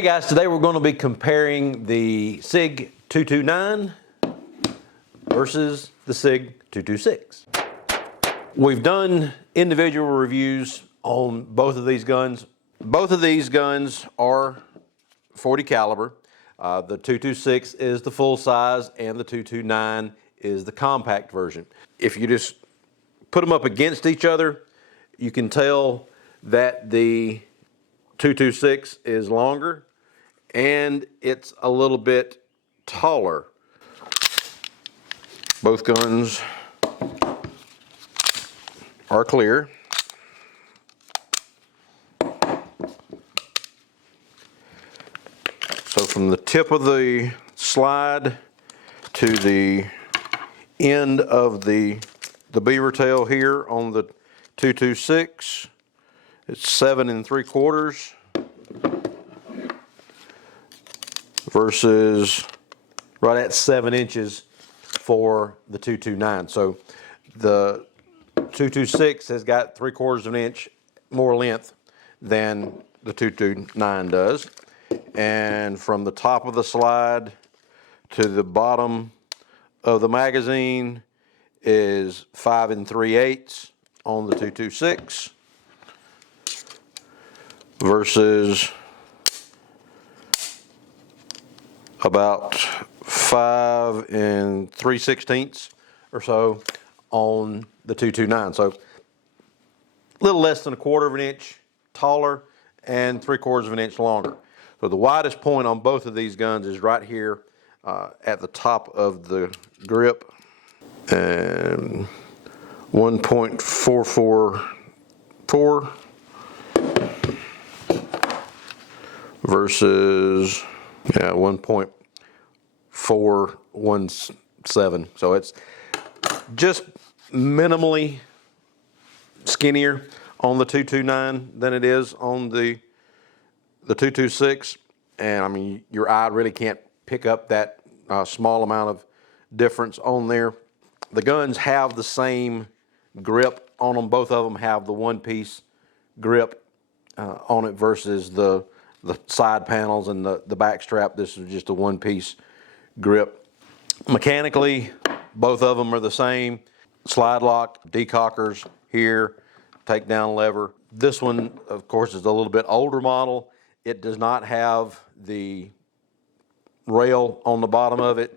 Hey guys, today we're going to be comparing the SIG 229 versus the SIG 226. We've done individual reviews on both of these guns. Both of these guns are 40 caliber. The 226 is the full size and the 229 is the compact version. If you just put them up against each other, you can tell that the 226 is longer and it's a little bit taller. Both guns are clear. So from the tip of the slide to the end of the beaver tail here on the 226, it's 7 3/4 versus right at 7 inches for the 229. So the 226 has got 3/4 of an inch more length than the 229 does. And from the top of the slide to the bottom of the magazine is 5 3/8 on the 226 versus about 5 3/16 or so on the 229. So a little less than 1/4 of an inch taller and 3/4 of an inch longer. So the widest point on both of these guns is right here at the top of the grip, and 1.444 versus 1.417. So it's just minimally skinnier on the 229 than it is on the 226, and I mean your eye really can't pick up that small amount of difference on there. The guns have the same grip on them. Both of them have the one-piece grip on it versus the side panels and the back strap. This is just a one-piece grip. Mechanically, both of them are the same. Slide lock, decockers here, takedown lever. This one, of course, is a little bit older model. It does not have the rail on the bottom of it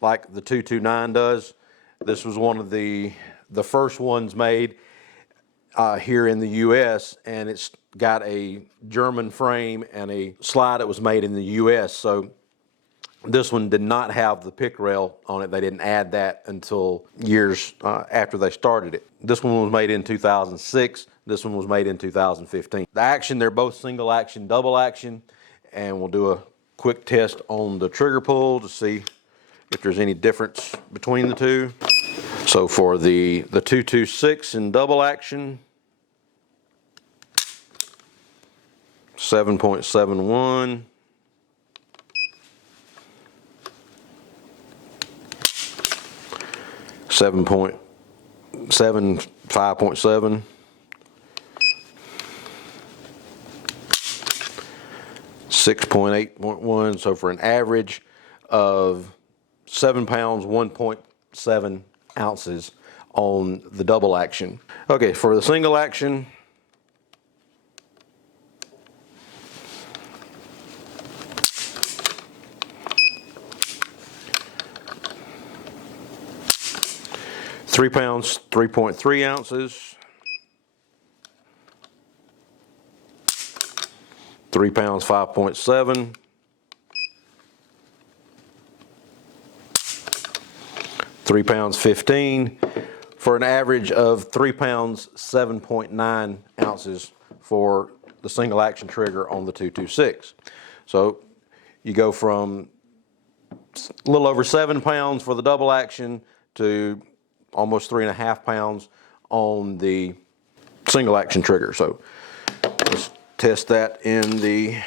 like the 229 does. This was one of the first ones made here in the US, and it's got a German frame and a slide that was made in the US. So this one did not have the pick rail on it. They didn't add that until years after they started it. This one was made in 2006. This one was made in 2015. The action, they're both single action, double action, and we'll do a quick test on the trigger pull to see if there's any difference between the two. So for the 226 in double action, 7.71. 7.7, 5.7. 6.8.1. So for an average of 7 pounds, 1.7 ounces on the double action. Okay, for the single action, £3 pounds, 3.3 ounces. 3 pounds, 5.7. 3 pounds, 15, for an average of 3 pounds, 7.9 ounces for the single action trigger on the 226. So you go from a little over 7 pounds for the double action to almost 3.5 pounds on the single action trigger. So let's test that in the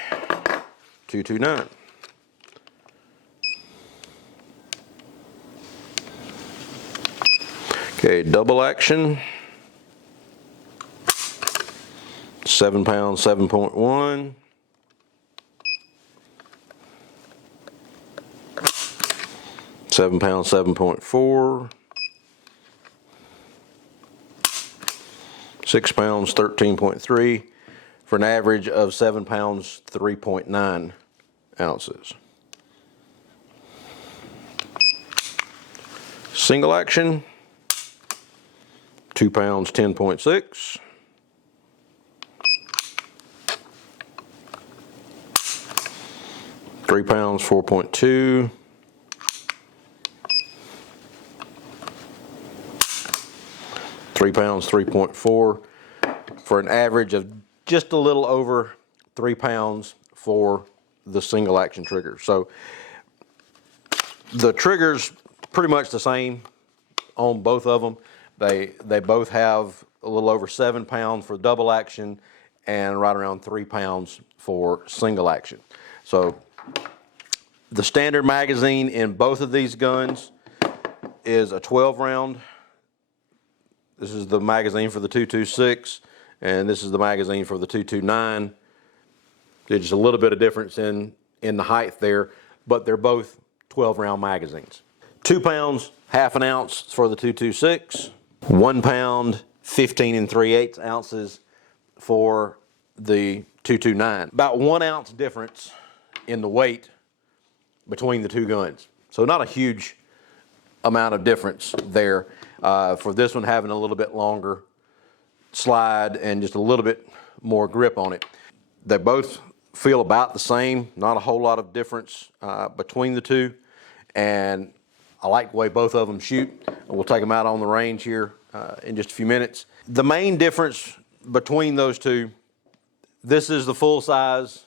229. Okay, double action, 7 pounds, 7.1. 7 pounds, 7.4. 6 pounds, 13.3, for an average of 7 pounds, 3.9 ounces. Single action, 2 pounds, 10.6. 3 pounds, 4.2. 3 pounds, 3.4, for an average of just a little over 3 pounds for the single action trigger. So the trigger's pretty much the same on both of them. They both have a little over 7 pounds for double action and right around 3 pounds for single action. So the standard magazine in both of these guns is a 12 round. This is the magazine for the 226, and this is the magazine for the 229. There's just a little bit of difference in the height there, but they're both 12 round magazines. 2 pounds, half an ounce for the 226. 1 pound, 15 3/8 ounces for the 229. About 1 ounce difference in the weight between the two guns. So not a huge amount of difference there. For this one having a little bit longer slide and just a little bit more grip on it. They both feel about the same, not a whole lot of difference between the two, and I like the way both of them shoot. We'll take them out on the range here in just a few minutes. The main difference between those two, this is the full size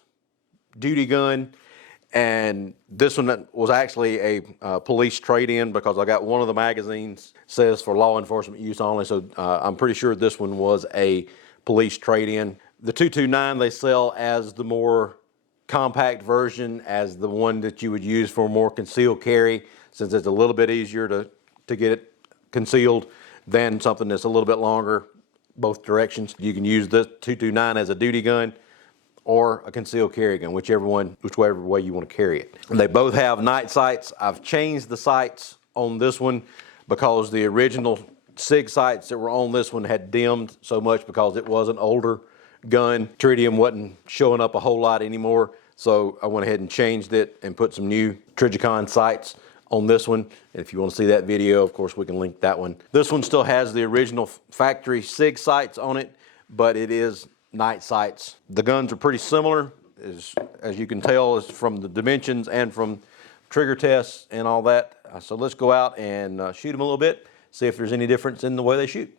duty gun, and this one was actually a police trade-in because I got one of the magazines says for law enforcement use only, so I'm pretty sure this one was a police trade-in. The 229 they sell as the more compact version, as the one that you would use for more concealed carry, since it's a little bit easier to get it concealed than something that's a little bit longer both directions. You can use the 229 as a duty gun or a concealed carry gun, whichever way you want to carry it. And they both have night sights. I've changed the sights on this one because the original SIG sights that were on this one had dimmed so much because it was an older gun. Tritium wasn't showing up a whole lot anymore, so I went ahead and changed it and put some new Trijicon sights on this one. And if you want to see that video, of course, we can link that one. This one still has the original factory SIG sights on it, but it is night sights. The guns are pretty similar, as you can tell, is from the dimensions and from trigger tests and all that. So let's go out and shoot them a little bit, see if there's any difference in the way they shoot.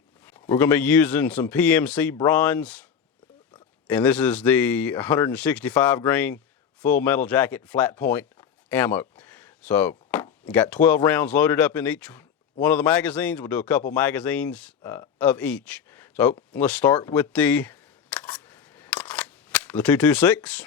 We're going to be using some PMC bronze, and this is the 165 grain full metal jacket flat point ammo. So got 12 rounds loaded up in each one of the magazines. We'll do a couple magazines of each. So let's start with the 226.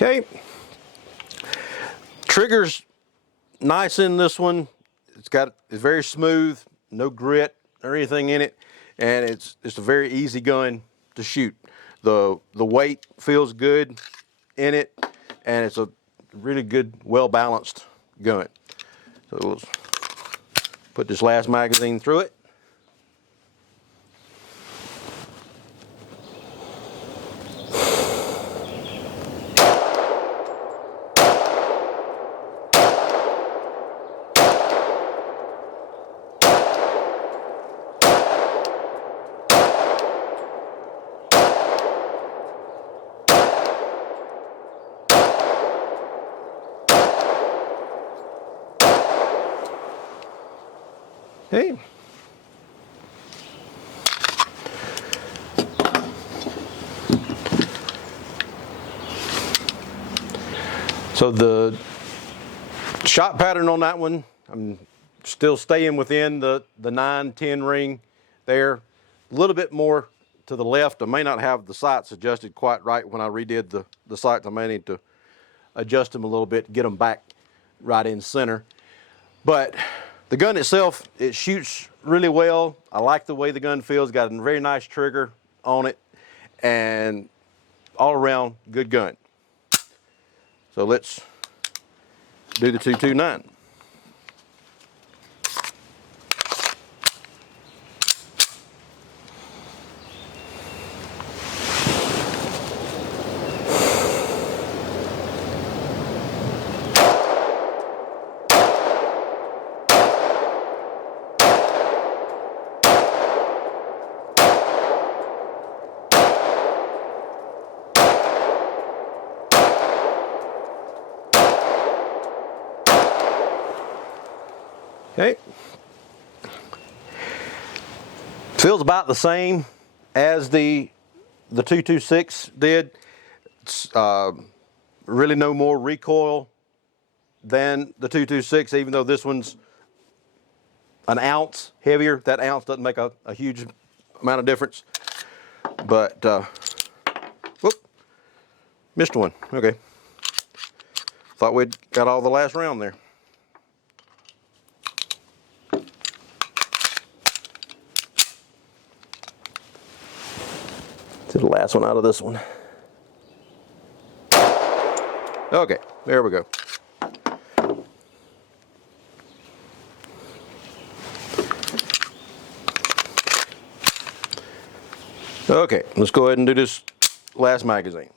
Okay, trigger's nice in this one. It's very smooth, no grit or anything in it, and it's a very easy gun to shoot. The weight feels good in it, and it's a really good, well-balanced gun. So let's put this last magazine through it. Okay. So the shot pattern on that one, I'm still staying within the 9-10 ring there. A little bit more to the left. I may not have the sights adjusted quite right when I redid the sights. I may need to adjust them a little bit to get them back right in center. But the gun itself, it shoots really well. I like the way the gun feels. Got a very nice trigger on it, and all around good gun. So let's do the 229. Okay. Feels about the same as the 226 did. It's really no more recoil than the 226, even though this one's an ounce heavier. That ounce doesn't make a huge amount of difference. But, whoop, missed one. Okay. Thought we'd got all the last round there. To the last one out of this one. Okay, there we go. Okay, let's go ahead and do this last magazine.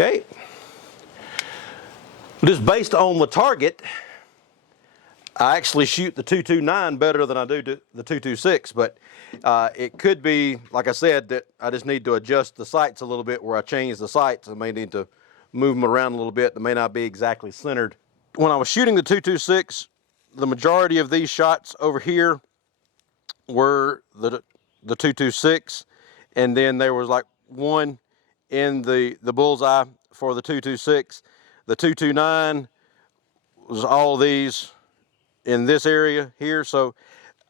Okay, just based on the target, I actually shoot the 229 better than I do the 226, but it could be, like I said, that I just need to adjust the sights a little bit where I change the sights. I may need to move them around a little bit. They may not be exactly centered. When I was shooting the 226, the majority of these shots over here were the 226, and then there was like one in the bullseye for the 226. The 229 was all these in this area here, so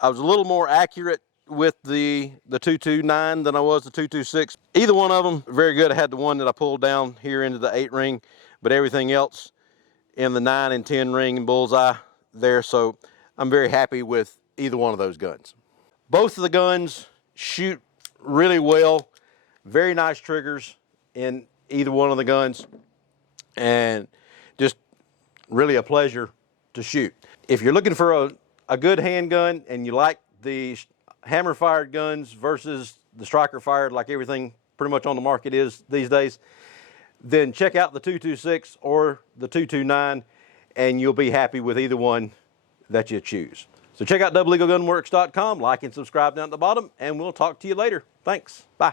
I was a little more accurate with the 229 than I was the 226. Either one of them very good. I had the one that I pulled down here into the 8 ring, but everything else in the 9 and 10 ring and bullseye there, so I'm very happy with either one of those guns. Both of the guns shoot really well. Very nice triggers in either one of the guns, and just really a pleasure to shoot. If you're looking for a good handgun and you like the hammer fired guns versus the striker fired, like everything pretty much on the market is these days, then check out the 226 or the 229 and you'll be happy with either one that you choose. So check out double eagle gunworks.com, like and subscribe down at the bottom, and we'll talk to you later. Thanks. Bye.